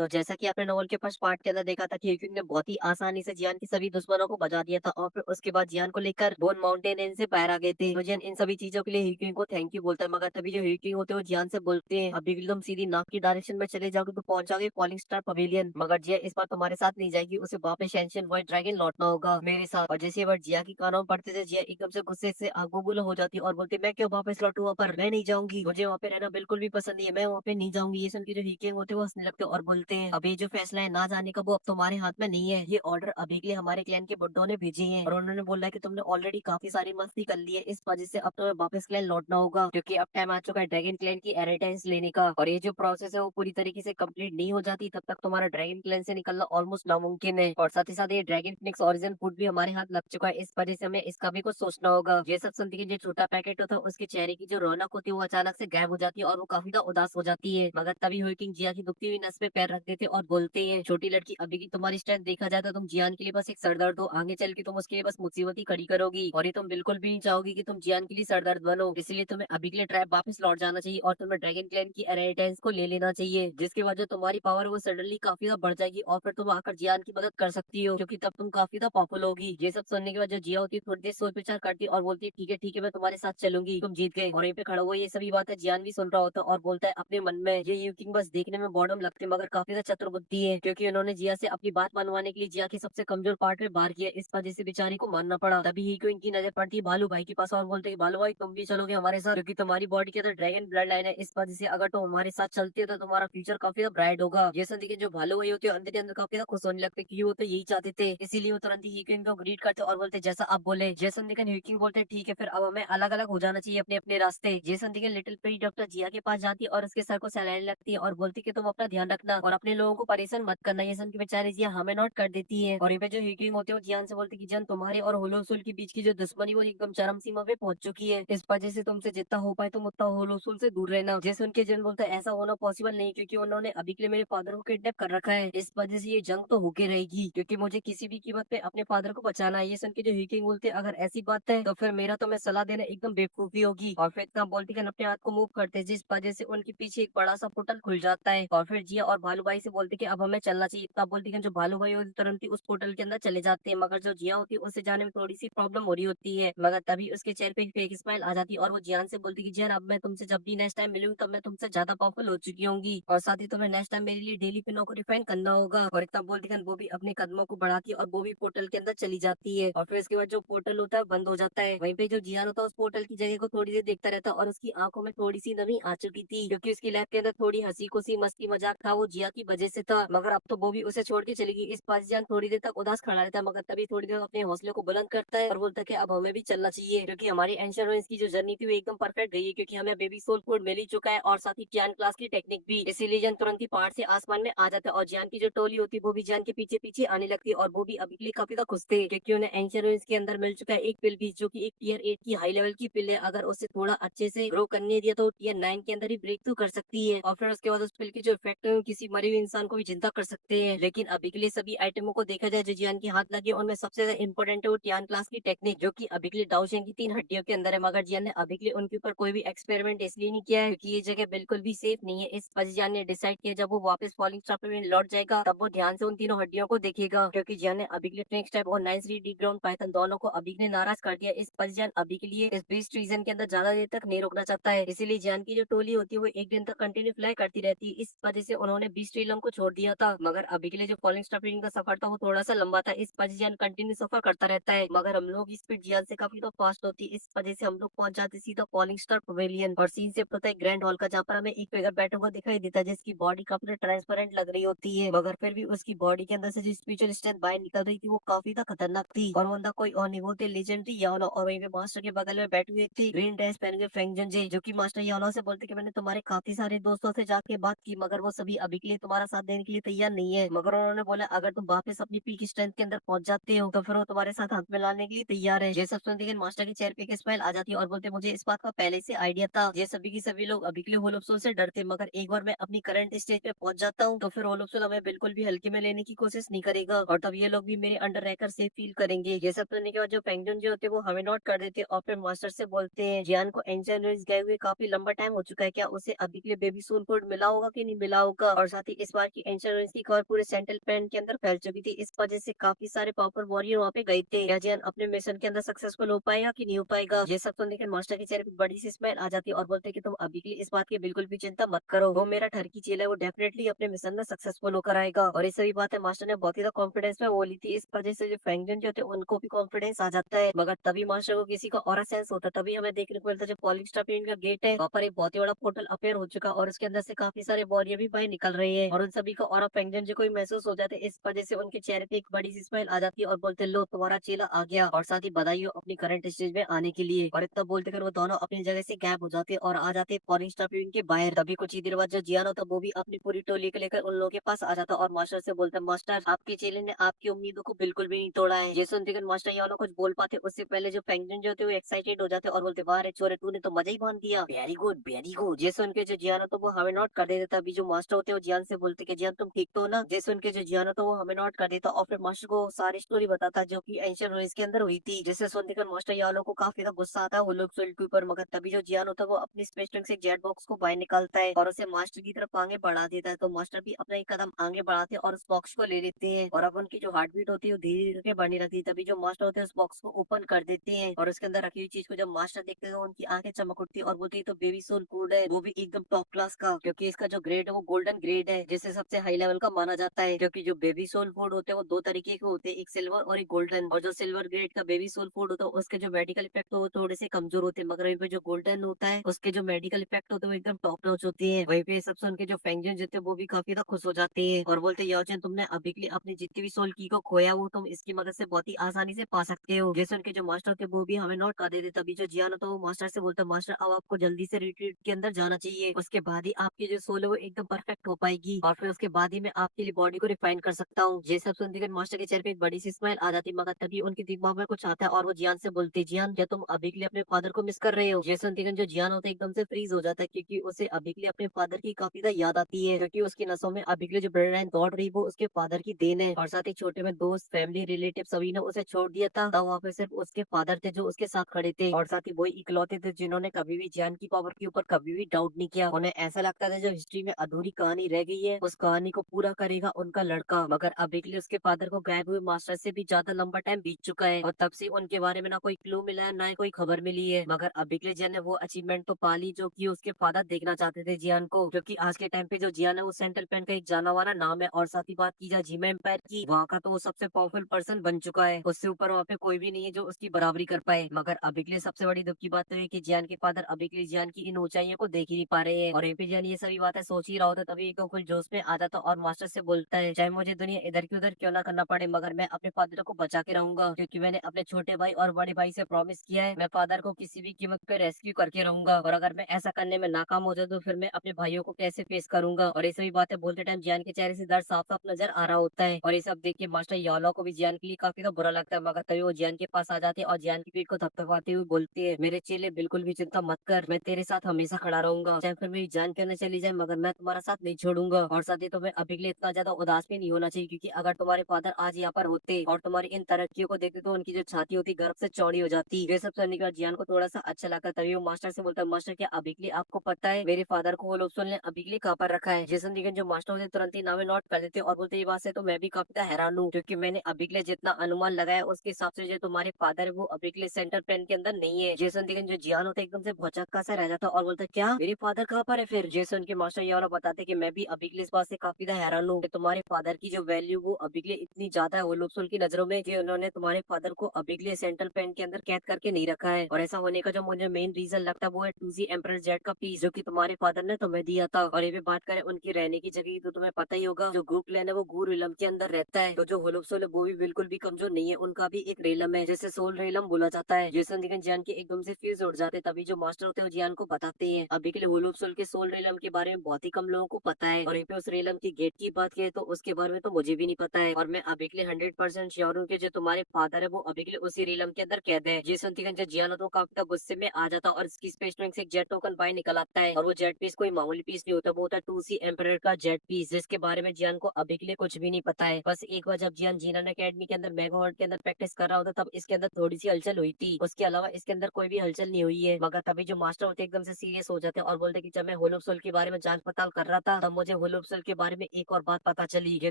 तो जैसा कि आपने नॉवल के फर्स्ट पार्ट के अंदर देखा था कि ह्यूक्विंग ने बहुत ही आसानी से जियान के सभी दुश्मनों को बचा दिया था और फिर उसके बाद जियान को लेकर बोन माउंटेन से बाहर आ गए थे। तो जियान इन सभी चीजों के लिए ह्यूक्विंग को थैंक यू बोलता है, मगर तभी जो ह्यूक्विंग होते हैं वो जियान से बोलते हैं अभी भी तुम सीधी नाक की डायरेक्शन में चले जाओगे तो पहुंच जाओगे फॉलिंग स्टार पवेलियन, मगर जिया इस बार तुम्हारे साथ नहीं जाएगी, उसे वापस एंशिएंट व्हाइट ड्रैगन लौटना होगा मेरे साथ। और जैसे बार जिया की कानों में पड़ते थे जिया एकदम से गुस्से से आग बबूला हो जाती और बोलती मैं क्यों वापस लौटू वहाँ पर, मैं नहीं जाऊंगी, मुझे वहाँ पे रहना बिल्कुल भी पसंद नहीं है, मैं वहाँ पे नहीं जाऊंगी। ये सुन के जो ह्यूक्विंग होते हैं वो हंसने लगते हैं और बोलते हैं अभी जो फैसला है ना जाने का वो अब तुम्हारे हाथ में नहीं है, ये ऑर्डर अभी के लिए हमारे क्लैन के बुड्ढों ने भेजी है और उन्होंने बोला है कि तुमने ऑलरेडी काफी सारी मस्ती कर ली है, इस वजह से अब तुम्हें वापस क्लैन लौटना होगा क्योंकि अब टाइम आ चुका है ड्रैगन क्लैन की इनहेरिटेंस लेने का। और ये जो प्रोसेस है वो पूरी तरीके से कंप्लीट नहीं हो जाती तब तक तुम्हारा ड्रैगन क्लैन से निकलना ऑलमोस्ट नामुमकिन है। और साथ ही साथ ये ड्रैगन फिनिक्स ओरिजिन फूड भी हमारे हाथ लग चुका है, इस वजह से हमें इसका भी कुछ सोचना होगा। ये सब सुनते कि जो छोटा पैकेट होता है उसके चेहरे की जो रौनक होती है वो अचानक से गायब हो जाती है और वो काफी ज्यादा उदास हो जाती है। मगर तभी हुई जिया की दुखती हुई नस पे पैर रख देते और बोलते हैं छोटी लड़की अभी की तुम्हारी स्ट्रेंथ देखा जाए तो तुम जियान के लिए बस एक सरदर्द हो, आगे चल के तुम उसके लिए बस मुसीबत ही खड़ी करोगी और ये तुम बिल्कुल भी नहीं चाहोगी कि तुम जियान के लिए सरदर्द बनो, इसलिए तुम्हें अभी के लिए ट्रैप वापस लौट जाना चाहिए और तुम्हें ड्रैगन क्लैन की इनहेरिटेंस को ले लेना चाहिए, जिसके बाद जो तुम्हारी पावर वो सडनली काफी ज्यादा बढ़ जाएगी और फिर तुम आकर जियान की मदद कर सकती हो क्योंकि तब तुम काफी ज्यादा पॉपुलर होगी। ये सब सुनने के बाद जो जिया होती है थोड़ी देर सोच विचार करती है और बोलती है ठीक है मैं तुम्हारे साथ चलूंगी, तुम जीत गए। और यहीं पे खड़ा हुआ ये सभी बातें जियान भी सुन रहा होता है और बोलता है अपने मन में ये यूकिंग बस देखने में बॉडम लगते मगर काफी ज्यादा चतुर बुद्धि है क्योंकि उन्होंने जिया से अपनी बात मनवाने के लिए जिया के सबसे कमजोर पार्ट में बाहर किया, इस वजह से बेचारी को मानना पड़ा। तभी ही क्यों इनकी नजर पड़ती है भालू भाई के पास और बोलते हैं भालू भाई तुम भी चलोगे हमारे साथ क्योंकि तुम्हारी बॉडी के अंदर ड्रैगन ब्लड लाइन है, इस वजह से अगर तुम हमारे साथ चलती है तो तुम्हारा फ्यूचर काफी ज्यादा ब्राइट होगा। ये सुन के जो भालू भाई होते हैं अंदर ही अंदर काफी ज्यादा खुश होने लगते क्योंकि वो तो यही चाहते थे, इसीलिए वो तुरंत ही ह्यूकिंग को ग्रीट करते और बोलते जैसा आप बोले। जेसन दिकन ह्यूकिंग बोलते ठीक है फिर अब हमें अलग अलग हो जाना चाहिए अपने अपने रास्ते। जेसन दिकन लिटिल प्री डॉक्टर जिया के पास जाती है और उसके सर को सहलाने लगती है और बोलती कि तुम अपना ध्यान रखना और अपने लोगों को परेशान मत करना। ये सुन के बेचारी जिया हमें नोट कर देती है और ये पे जो ह्यूकिंग होते हैं वो जियान से बोलते कि जियान तुम्हारे और होलोसुल के बीच की जो दुश्मनी वो एकदम चरम सीमा पे पहुंच चुकी है, इस वजह से तुमसे जितना हो पाए तुम उतना होलोसुल से दूर रहना। जैसे उनके जन बोलता है ऐसा होना पॉसिबल नहीं क्योंकि उन्होंने अभी के लिए मेरे फादर को किडनैप कर रखा है, इस वजह से ये जंग तो होके रहेगी क्योंकि मुझे किसी भी कीमत पे अपने फादर को बचाना है। ये सुन के जो ह्यूकिंग बोलते हैं अगर ऐसी बात है तो फिर मेरा तो मैं सलाह देना एकदम बेवकूफी होगी और फिर इतना बोलती कि अपने हाथ को मूव करते जिस वजह से उनके पीछे एक बड़ा सा पोर्टल खुल जाता है और फिर जिया और भालू भाई से बोलते कि अब हमें चलना चाहिए। तब बोलती कि जो भालू भाई होते तुरंत ही उस पोर्टल के अंदर चले जाते हैं, मगर जो जिया होती है उससे जाने में थोड़ी सी प्रॉब्लम हो रही होती है, मगर तभी उसके चेहरे पे फेक स्माइल आ जाती है और वो जियान से बोलती कि जियान अब मैं तुमसे जब भी नेक्स्ट टाइम मिलूंगी तब मैं तुमसे ज्यादा पावरफुल हो चुकी होंगी और साथ ही तुम्हें नेक्स्ट टाइम मेरे लिए डेली पिनों को रिफाइन करना होगा। और इतना बोलती कि वो भी अपने कदमों को बढ़ाती है और वो भी पोर्टल के अंदर चली जाती है और फिर उसके बाद जो पोर्टल होता है बंद हो जाता है। वहीं पे जो जियान होता है उस पोर्टल की जगह को थोड़ी देर देखता रहता है और उसकी आंखों में थोड़ी सी नमी आ चुकी थी क्योंकि उसकी लाइफ के अंदर थोड़ी हंसी खुशी मस्ती मजाक था वो जिया की वजह से था, मगर अब तो वो भी उसे छोड़ के चली गई। इस पास जियान थोड़ी देर तक उदास खड़ा रहता है मगर तभी थोड़ी देर अपने हौसले को बुलंद करता है और बोलता है कि अब हमें भी चलना चाहिए क्योंकि हमारी एंशिएंट रूइंस की जो जर्नी थी वो एकदम परफेक्ट गई है क्योंकि हमें बेबी सोल फूड मिल ही चुका है और साथ ही ज्ञान क्लास की टेक्निक भी, इसीलिए जियान तुरंत ही पहाड़ से आसमान में आ जाता है और जियान की जो टोली होती है वो भी जियान के पीछे पीछे आने लगती है और वो भी अभी के लिए काफी ज्यादा खुश थे क्योंकि उन्हें एंशिएंट रूइंस के अंदर मिल चुका है एक पिल भी जो की एक टीयर 8 की हाई लेवल की पिल है, अगर उसे थोड़ा अच्छे से ग्रो करने दिया तो टीयर 9 के अंदर ही ब्रेक थ्रू कर सकती है और फिर उसके बाद उस पिल की जो इफेक्ट है वो किसी मरे हुए इंसान को भी जिंदा कर सकते हैं। लेकिन अभी के लिए सभी आइटमों को देखा जाए जो जियान के हाथ लगे उनमें सबसे ज्यादा इंपॉर्टेंट है वो टियान क्लास की टेक्निक जो कि अभी के लिए डाउशियन की 3 हड्डियों के अंदर है, मगर जियान ने अभी के लिए उनके ऊपर कोई भी एक्सपेरिमेंट इसलिए नहीं किया है क्योंकि ये जगह बिल्कुल भी सेफ नहीं है। इस वजह जियान ने डिसाइड किया जब वो वापस फॉलिंग स्टार में लौट जाएगा तब वो ध्यान से उन तीनों हड्डियों को देखेगा क्योंकि जियान ने अभी के लिए ट्विंक्स टाइप और 9 3 डी ग्राउंड पाइथन दोनों को अभी के लिए नाराज कर दिया। इस वजह जियान अभी के लिए इस बीस्ट रीजन के अंदर ज्यादा देर तक नहीं रुकना चाहता है, इसीलिए जियान की जो टोली होती है वो एक दिन तक कंटिन्यू फ्लाई करती रहती है। इस वजह से उन्होंने बीस्ट रीलम को छोड़ दिया था, मगर अभी के लिए जो फॉलिंग स्टार का सफर था वो थोड़ा सा लंबा था, इस वजह जियान कंटिन्यू सफर करता रहता है मगर हम लोग की स्पीड जियान से काफी तो फास्ट होती है, इस वजह से हम लोग पहुंच जाते सीधा फॉलिंग स्टार पवेलियन और सीन से पता है ग्रैंड हॉल का जहाँ पर हमें एक फिगर बैठा हुआ दिखाई देता है जिसकी बॉडी काफी ट्रांसपेरेंट लग रही होती है, मगर फिर भी उसकी बॉडी के अंदर से जो स्पिरिचुअल स्ट्रेंथ बाहर निकल रही थी वो काफी था खतरनाक थी और वो बंदा कोई और नहीं वो थे लेजेंडरी यानो और वहीं पे मास्टर के बगल में बैठे हुए थे ग्रीन ड्रेस पहन के फेंग जुनजे जो कि मास्टर यानो से बोलते कि मैंने तुम्हारे काफी सारे दोस्तों से जाके बात की मगर वो सभी अभी के लिए तुम्हारा साथ देने के लिए तैयार नहीं है, मगर उन्होंने बोला अगर तुम वापस अपनी पीक स्ट्रेंथ के अंदर पहुंच जाते हो तो फिर वो तुम्हारे साथ हाथ मिलाने के लिए तैयार है। ये सब सुनते ही मास्टर के चेहरे पे एक स्माइल आ जाती है और बोलते मुझे इस बात का पहले से आइडिया था, ये सभी की सभी लोग अभी के लिए होलोप्सोल से डरते मगर एक बार मैं अपनी करंट स्टेज पे पहुंच जाता हूँ तो फिर होलोप्सोल हमें बिल्कुल भी हल्के में लेने की कोशिश नहीं करेगा और तब ये लोग भी मेरे अंडर रहकर सेफ फील करेंगे। ये सब सुनने के बाद जो पेंगुइन जो होते हैं वो हमें नोट कर देते हैं और फिर मास्टर से बोलते हैं जियान को एंशिएंट रूइंस गए हुए काफी लंबा टाइम हो चुका है, क्या उसे अभी के लिए बेबी सोल फूड मिला होगा कि नहीं मिला होगा और साथ थी इस बार की इंश्योरेंस की खबर पूरे सेंट्रल पैन के अंदर फैल चुकी थी। इस वजह से काफी सारे पावर वॉरियर वहाँ पे गए थे। क्या जियान अपने मिशन के अंदर सक्सेसफुल हो पाएगा कि नहीं हो पाएगा, ये सब सुन लेकर मास्टर के चेहरे पे बड़ी सी स्माइल आ जाती है और बोलते कि तुम अभी के लिए इस बात की बिल्कुल भी चिंता मत करो, वो मेरा ठरकी चेला है, वो डेफिनेटली अपने मिशन में सक्सेसफुल होकर आएगा। और ये सभी बातें मास्टर ने बहुत ही ज्यादा कॉन्फिडेंस में बोली थी। इस वजह से जो फैंगजन जो थे उनको भी कॉन्फिडेंस आ जाता है। मगर तभी मास्टर को किसी का और सेंस होता है। तभी हमें देखने को मिलता है जो पॉलिस्टर पेन का गेट है वहाँ पर एक बहुत ही बड़ा पोर्टल अपेयर हो चुका और उसके अंदर से काफी सारे वॉरियर भी बाहर निकल रहे हैं और उन सभी को और फैंगजन जो कोई महसूस हो जाते हैं। इस वजह से उनके चेहरे पे एक बड़ी सी स्माइल आ जाती है और बोलते लो तुम्हारा चेला आ गया और साथ ही बधाई हो अपनी करंट स्टेज में आने के लिए। और इतना बोलते कर वो दोनों अपनी जगह से गायब हो जाते हैं और आ जाते हैं फॉरेन स्टाफ के बाहर। तभी कुछ ही देर बाद जो जियान होता वो भी अपनी पूरी टोली को लेकर उन लोगों के पास आ जाता और मास्टर से बोलता मास्टर आपके चेले ने आपकी उम्मीदों को बिल्कुल भी नहीं तोड़ा है। ये सुनते कर मास्टर ये वाला कुछ बोल पाते उससे पहले जो पेंगुइन जो थे वो एक्साइटेड हो जाते और बोलते वाह रे छोरे तूने तो मजा ही बांध दिया, वेरी गुड वेरी गुड। ये सुन के जो जियान होता वो हमें नोट कर देता। अभी जो मास्टर होते हैं वो जियान से बोलते कि जियान तुम ठीक तो हो ना। ये सुन के जो जियान होता वो हमें नोट कर देता और फिर मास्टर को सारी स्टोरी बताता जो की एंशियंट रूइंस के अंदर हुई थी। जिसे सुनते कर मास्टर यालो को काफी ज्यादा गुस्सा आता है वो लोग के ऊपर। मगर तभी जो जियान होता है वो अपनी स्पेस टंक से जेट बॉक्स को बाहर निकालता है और उसे मास्टर की तरफ आगे बढ़ा देता है। तो मास्टर भी अपना एक कदम आगे बढ़ाते हैं और उस बॉक्स को ले लेते हैं और अब उनकी जो हार्ट बीट होती है वो धीरे धीरे बढ़ने लगती है। तभी जो मास्टर होते हैं उस बॉक्स को ओपन कर देते हैं और उसके अंदर रखी हुई चीज को जब मास्टर देखते हैं तो उनकी आंखें चमक उठती है और बोलती है तो बेबी सोल फूड है, वो भी एकदम टॉप क्लास का, क्योंकि इसका जो ग्रेड है वो गोल्डन ग्रेड है जिसे सबसे हाई लेवल का माना जाता है। क्योंकि जो बेबी सोल फूड होते हैं वो दो तरीके के होते हैं, एक सिल्वर और एक गोल्डन। और जो सिल्वर ग्रेड का बेबी सोल फूड होता है उसके जो मेडिकल इफेक्ट वो थोड़े से कमजोर होते हैं, मगर वहीं पे जो गोल्डन होता है उसके जो मेडिकल इफेक्ट होते हैं वो एकदम टॉप नॉच होते हैं। वहीं पे सबसे उनके जो फेंगजन जो थे वो भी काफी ज्यादा खुश हो जाते हैं और बोलते हैं याओचन तुमने अभी के लिए अपनी जितनी भी सोल की को खोया वो तुम इसकी मदद से बहुत ही आसानी से पा सकते हो। जैसे उनके जो मास्टर थे वो भी हमें नोट कर देते। तभी जो जियान होता है वो मास्टर से बोलता है मास्टर अब आपको जल्दी से रिट्रीट के अंदर जाना चाहिए, उसके बाद ही आपकी जो सोल है वो एकदम परफेक्ट हो पाएगी और फिर उसके बाद ही मैं आपके लिए बॉडी को रिफाइन कर सकता हूँ। ये सब सुनते मास्टर के चेहरे पे एक बड़ी सी स्माइल आ जाती मगर तभी उनके दिमाग में कुछ आता है और वो जियान से बोलते जियान क्या तुम अभी के लिए अपने फादर को मिस कर रहे हो। ये सुनते जो जियान होता है एकदम से फ्रीज हो जाता है क्योंकि उसे अभी के लिए अपने फादर की काफी ज्यादा याद आती है क्योंकि उसकी नसों में अभी के लिए जो ब्लड लाइन दौड़ रही वो उसके फादर की देन है और साथ ही छोटे में दोस्त फैमिली रिलेटिव सभी ने उसे छोड़ दिया था तब वहाँ पे सिर्फ उसके फादर थे जो उसके साथ खड़े थे और साथ ही वही इकलौते थे जिन्होंने कभी भी जियान की पावर के ऊपर कभी भी डाउट नहीं किया। उन्हें ऐसा लगता था जो हिस्ट्री में अधूरी कहानी रह गई है उस कहानी को पूरा करेगा उनका लड़का। मगर अभी के लिए उसके फादर को गायब हुए मास्टर से भी ज्यादा लंबा टाइम बीत चुका है और तब से उनके बारे में ना कोई क्लू मिला है ना ही कोई खबर मिली है। मगर अभी के लिए जियान ने वो अचीवमेंट तो पाली जो कि उसके फादर देखना चाहते थे जियान को, क्योंकि आज के टाइम पे जो जियान है वो सेंट्रल पैन का एक जाना माना नाम है और साथ ही बात की जाए जिमा एम्पायर की वहाँ का तो वो सबसे पावरफुल पर्सन बन चुका है, उससे ऊपर वहाँ पे कोई भी नहीं है जो उसकी बराबरी कर पाए। मगर अभी के लिए सबसे बड़ी दुख की बात तो है कि जियान के फादर अभी के लिए जियान की इन ऊंचाइयों को देख ही नहीं पा रहे हैं और एपी जियान ये सभी बातें सोच ही रहा होता तभी एकदम फुल जोश में आ जाता और मास्टर से बोलता है चाहे मुझे दुनिया इधर की उधर क्यों ना करना पड़े मगर मैं अपने फादर को बचा के रहूंगा, क्योंकि मैंने अपने छोटे भाई और बड़े भाई से प्रॉमिस किया है मैं फादर को किसी भी कीमत पे रेस्क्यू करके रहूंगा और अगर मैं ऐसा करने में नाकाम हो जाऊँ तो फिर मैं अपने भाइयों को कैसे फेस करूंगा। और ये सभी बातें बोलते टाइम जियान के चेहरे से दर्द साफ साफ नजर आ रहा होता है और ये सब देख के मास्टर यालो को भी जियान के लिए काफी तो बुरा लगता है। मगर तभी वो जियान के पास आ जाते हैं और जियान की पीठ को थपथपाते हुए बोलते हैं मेरे चेले बिल्कुल भी चिंता मत कर, मैं तेरे साथ हमेशा खड़ा रहूंगा चाहे फिर मेरी जान क्यों न चली जाए मगर मैं तुम्हारा साथ नहीं छोड़ूंगा। और साथ ही तुम्हें अभी के लिए इतना ज्यादा उदास भी नहीं होना चाहिए क्योंकि अगर तुम्हारे फादर आज यहाँ पर होते और तुम्हारी इन तरक्कियों को देखते तो उनकी जो छाती होती गर्व से चौड़ी हो जाती। ये सब सुनने के बाद जियान को थोड़ा सा अच्छा लगा तभी वो मास्टर से बोलता है मास्टर क्या अभी के लिए आपको पता है मेरे फादर को वो लोग सुन ले अभी के लिए कहाँ पर रखा है। जेसन दिगन जो मास्टर होते तुरंत ही नामे नोट कर देते और बोलते ये बात से तो मैं भी काफी ज्यादा हैरान हूँ क्योंकि मैंने अभी के लिए जितना अनुमान लगाया उसके हिसाब से जो तुम्हारे फादर है वो अभी के लिए सेंटर प्लान के अंदर नहीं है। जेसन दिगन जो जियान होता है एकदम से भौचक्का सा रह जाता और बोलता क्या मेरे फादर कहाँ पर है फिर। जेसन के मास्टर ये वाला बताते कि मैं भी अभी के लिए इस बात से काफी ज्यादा हैरान हूँ कि तुम्हारे फादर की जो वैल्यू वो अभी के लिए इतनी ज्यादा है होलोप्सोल की नजरों में कि उन्होंने तुम्हारे फादर को अभी के लिए सेंट्रल प्लान के अंदर कैद करके नहीं रखा है। और ऐसा होने का जो मुझे मेन रीजन लगता है वो है 2C एम्परर जेट का पीस जो कि तुम्हारे फादर ने तुम्हें दिया था। और ये भी बात करें उनकी रहने की जगह की तो तुम्हें पता ही होगा जो ग्रुप क्लैन है वो गूर रिलम के अंदर रहता है। तो जो होलोप्सोल है वो भी बिल्कुल भी कमजोर नहीं है, उनका भी एक रेलम है जिसे सोल रेलम बोला जाता है। जेसन दिगन जियान के एकदम से फ्यूज उड़ जाते तभी जो मास्टर होते हैं वो जियान को बताते हैं अभी के लिए होलोप्सोल के सोल रेलम के बारे में बहुत ही कम लोगों को पता है। और यहीं पे उस रेलम की गेट की बात करें तो उसके बारे में तो मुझे भी नहीं पता है और मैं अभी के लिए 100% श्योर हूँ कि जो तुम्हारे फादर है वो अभी के लिए उसी रेलम के अंदर कैद है। जेसन दिगन जब जियान तो काफी गुस्से में आ जाता और इसकी स्पेस टैंक से एक जेट टोकन बाहर निकल आता है और वो जेट पीस कोई मामूली पीस नहीं होता, वो होता है 2C एम्परर का जेट पीस जिसके बारे में जियान को अभी के लिए कुछ भी नहीं पता है। बस एक बार जब जियान जीनन एकेडमी के अंदर मेगा वर्ल्ड के अंदर प्रैक्टिस कर रहा होता तब इसके अंदर थोड़ी सी हलचल हुई थी, उसके अलावा इसके अंदर कोई भी हलचल नहीं हुई है। मगर तभी जो मास्टर होते एकदम से सीरियस हो जाते हैं और बोलते कि जब मैं होलोप्सोल के बारे में जांच पड़ताल कर रहा था तब मुझे मुझे होलोप्सिल के बारे में एक और बात पता चली, ये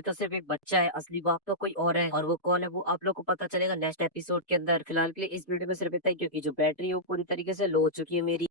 तो सिर्फ एक बच्चा है, असली बाप तो कोई और है, और वो कौन है वो आप लोग को पता चलेगा नेक्स्ट एपिसोड के अंदर। फिलहाल के लिए इस वीडियो में सिर्फ इतना ही, क्योंकि जो बैटरी है वो पूरी तरीके से लो हो चुकी है मेरी।